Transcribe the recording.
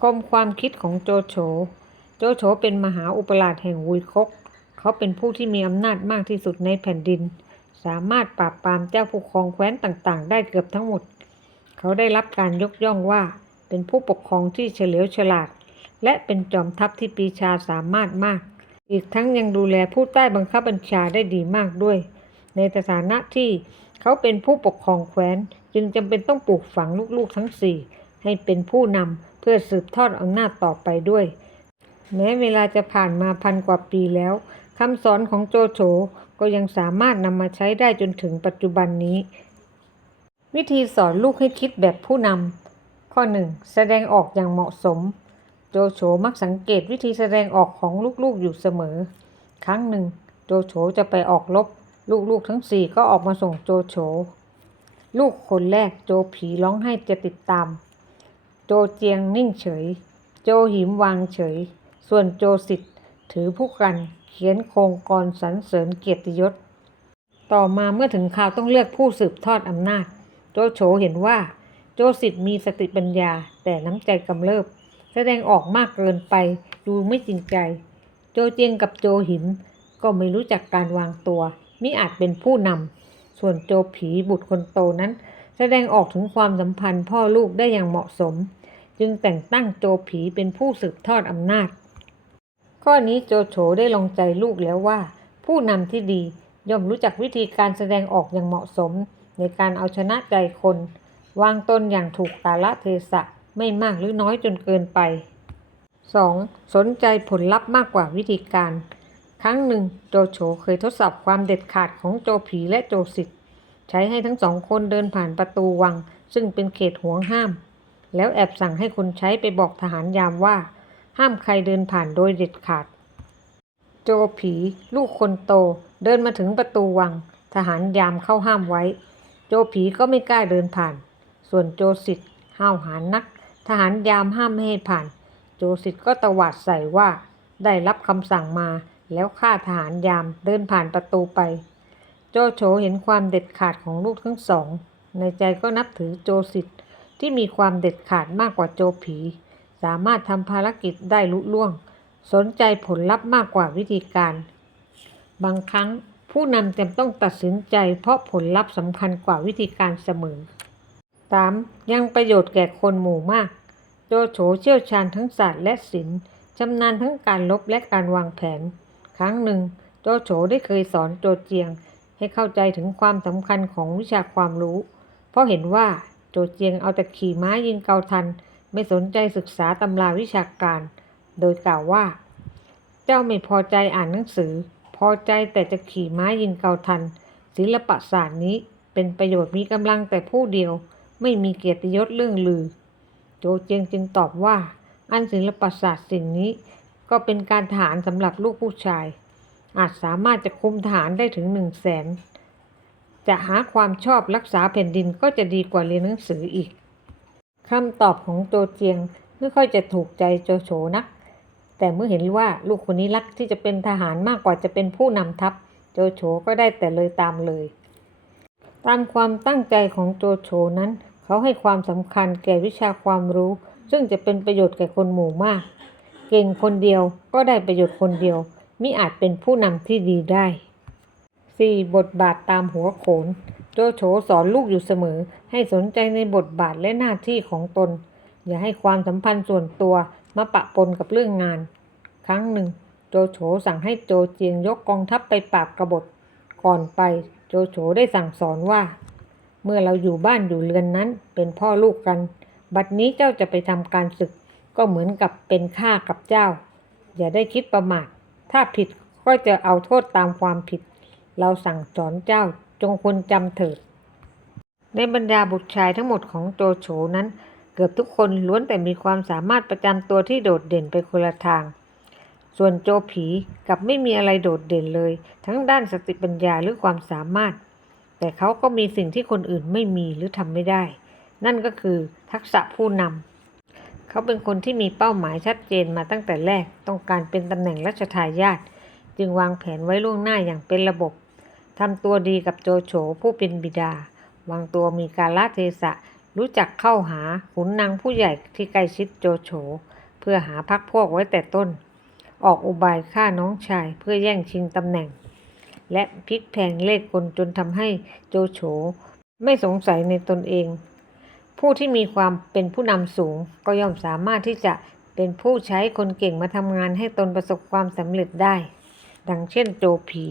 คมความคิดของโจโฉ โจโฉเป็นมหาอุปราชแห่งวุยคก เขาเป็นผู้ที่มีอำนาจมากที่สุดในแผ่นดิน สามารถปราบปรามเจ้าผู้ครองแคว้นต่างๆ ได้เกือบทั้งหมด เขาได้รับการยกย่องว่าเป็นผู้ปกครองที่เฉลียวฉลาด และเป็นจอมทัพที่ปีชาสามารถมาก อีกทั้งยังดูแลผู้ใต้บังคับบัญชาได้ดีมากด้วย ในฐานะที่เขาเป็นผู้ปกครองแคว้น จึงจำเป็นต้องปลูกฝังลูกๆทั้งสี่ให้เป็นผู้นำ เพื่อสืบทอดอำนาจต่อไปด้วย แม้เวลาจะผ่านมาพันกว่าปีแล้วคำสอนของโจโฉก็ยังสามารถนำมาใช้ได้จนถึงปัจจุบันนี้ วิธีสอนลูกให้คิดแบบผู้นำข้อ 1. แสดงออกอย่างเหมาะสม โจโฉมักสังเกตวิธีแสดงออกของลูกๆอยู่เสมอ ครั้งหนึ่ง โจโฉจะไปออกรบลูกๆทั้งสี่ก็ออกมาส่งโจโฉลูกคนแรกโจผีร้องไห้จะติดตาม โจเจียงนิ่งเฉย โจหิมวางเฉย ส่วนโจสิทธิ์ถือผู้กันเขียนโครงกรสรรเสริญเกียรติยศ ต่อมาเมื่อถึงข่าวต้องเลือกผู้สืบทอดอำนาจ โจโฉเห็นว่า โจสิทธิ์มีสติปัญญาแต่น้ำใจกำเริบ แสดงออกมากเกินไปดูไม่จริงใจ โจเจียงกับโจหิมก็ไม่รู้จักการวางตัวมิอาจเป็นผู้นำส่วนโจผีบุตรคนโตนั้น แสดงออกถึงความสัมพันธ์พ่อลูกได้อย่างเหมาะสม จึงแต่งตั้งโจผีเป็นผู้สืบทอดอำนาจ ข้อนี้โจโฉได้ลงใจลูกแล้วว่า ผู้นำที่ดีย่อมรู้จักวิธีการแสดงออกอย่างเหมาะสม ในการเอาชนะใจคน วางตนอย่างถูกกาลเทศะไม่มากหรือน้อยจนเกินไป 2. สนใจผลลัพธ์มากกว่าวิธีการ ครั้งหนึ่งโจโฉเคยทดสอบความเด็ดขาดของโจผีและโจสิทธิ์ใช้ให้ทั้งสองคนเดินผ่านประตูวัง ซึ่งเป็นเขตห่วงห้าม แล้วแอบสั่งให้คนใช้ไปบอกทหารยามว่า ห้ามใครเดินผ่านโดยเด็ดขาด โจผี ลูกคนโต เดินมาถึงประตูวัง ทหารยามเข้าห้ามไว้ โจผีก็ไม่กล้าเดินผ่าน ส่วนโจสิทธิ์ห้าวหาญนัก ทหารยามห้ามไม่ให้ผ่าน โจสิทธิ์ก็ตวาดใส่ว่า ได้รับคำสั่งมาแล้วฆ่าทหารยามเดินผ่านประตูไป โจโฉเห็นความเด็ดขาดของลูกทั้งสอง ในใจก็นับถือโจสิทธิ์ ที่มีความเด็ดขาดมากกว่าโจผี สามารถทำภารกิจได้ลุล่วง สนใจผลลัพธ์มากกว่าวิธีการ บางครั้งผู้นำจำต้องตัดสินใจเพราะผลลัพธ์สำคัญกว่าวิธีการเสมอ 3. ยังประโยชน์แก่คนหมู่มาก โจโฉเชี่ยวชาญทั้งศาสตร์และศิลป์ชำนาญทั้งการลบและการวางแผน ครั้งหนึ่ง โจโฉได้เคยสอนโจเจียง ให้เข้าใจถึงความสำคัญของวิชาความรู้ เพราะเห็นว่า โจเจียงเอาแต่ขี่ม้ายิงเกาทัน ไม่สนใจศึกษาตำราวิชาการ โดยกล่าวว่า เจ้าไม่พอใจอ่านหนังสือ พอใจแต่จะขี่ม้ายิงเกาทัน ศิลปศาสตร์นี้เป็นประโยชน์มีกำลังแต่ผู้เดียว ไม่มีเกียรติยศเรื่องลือ โจเจียงจึงตอบว่า อันศิลปศาสตร์สิ่งนี้ ก็เป็นการทหารสำหรับลูกผู้ชาย อาจสามารถจะคุมทหารได้ถึงหนึ่งแสน จะหาความชอบรักษาแผ่นดินก็จะดีกว่าเรียนหนังสืออีกคำตอบของโจเจียงไม่ค่อยจะถูกใจโจโฉนัก แต่เมื่อเห็นว่าลูกคนนี้รักที่จะเป็นทหารมากกว่าจะเป็นผู้นำทัพ โจโฉก็ได้แต่เลยตามเลย ตามความตั้งใจของโจโฉนั้น เขาให้ความสำคัญแก่วิชาความรู้ ซึ่งจะเป็นประโยชน์แก่คนหมู่มาก เก่งคนเดียวก็ได้ประโยชน์คนเดียวมิอาจเป็นผู้นำที่ดีได้ 4. บทบาทตามหัวโขน โจโฉสอนลูกอยู่เสมอ ให้สนใจในบทบาทและหน้าที่ของตน อย่าให้ความสัมพันธ์ส่วนตัวมาปะปนกับเรื่องงาน ครั้งหนึ่ง โจโฉสั่งให้โจเจียงยกกองทัพไปปราบกบฏ ก่อนไปโจโฉได้สั่งสอนว่า เมื่อเราอยู่บ้านอยู่เรือนนั้น เป็นพ่อลูกกัน บัดนี้เจ้าจะไปทำการศึก ก็เหมือนกับเป็นข้ากับเจ้า อย่าได้คิดประมาทถ้าผิดก็จะเอาโทษตามความผิด เราสั่งสอนเจ้าจงควรจำเถิด ในบรรดาบุตรชายทั้งหมดของโจโฉนั้น เกือบทุกคนล้วนแต่มีความสามารถประจำตัวที่โดดเด่นไปคนละทาง ส่วนโจผีกับไม่มีอะไรโดดเด่นเลย ทั้งด้านสติปัญญาหรือความสามารถ แต่เขาก็มีสิ่งที่คนอื่นไม่มีหรือทำไม่ได้ นั่นก็คือทักษะผู้นำเขาเป็นคนที่มีเป้าหมายชัดเจนมาตั้งแต่แรก ต้องการเป็นตำแหน่งรัชทายาทจึงวางแผนไว้ล่วงหน้าอย่างเป็นระบบ ทำตัวดีกับโจโฉผู้เป็นบิดา วางตัวมีการละเทศะ รู้จักเข้าหาขุนนางผู้ใหญ่ที่ใกล้ชิดโจโฉ เพื่อหาพักพวกไว้แต่ต้น ออกอุบายฆ่าน้องชายเพื่อแย่งชิงตำแหน่ง และพลิกแพงเลขกลจนทำให้โจโฉไม่สงสัยในตนเอง ผู้ที่มีความเป็นผู้นำสูงก็ย่อมสามารถที่จะเป็นผู้ใช้คนเก่งมาทำงานให้ตนประสบความสำเร็จได้ ดังเช่นโจผี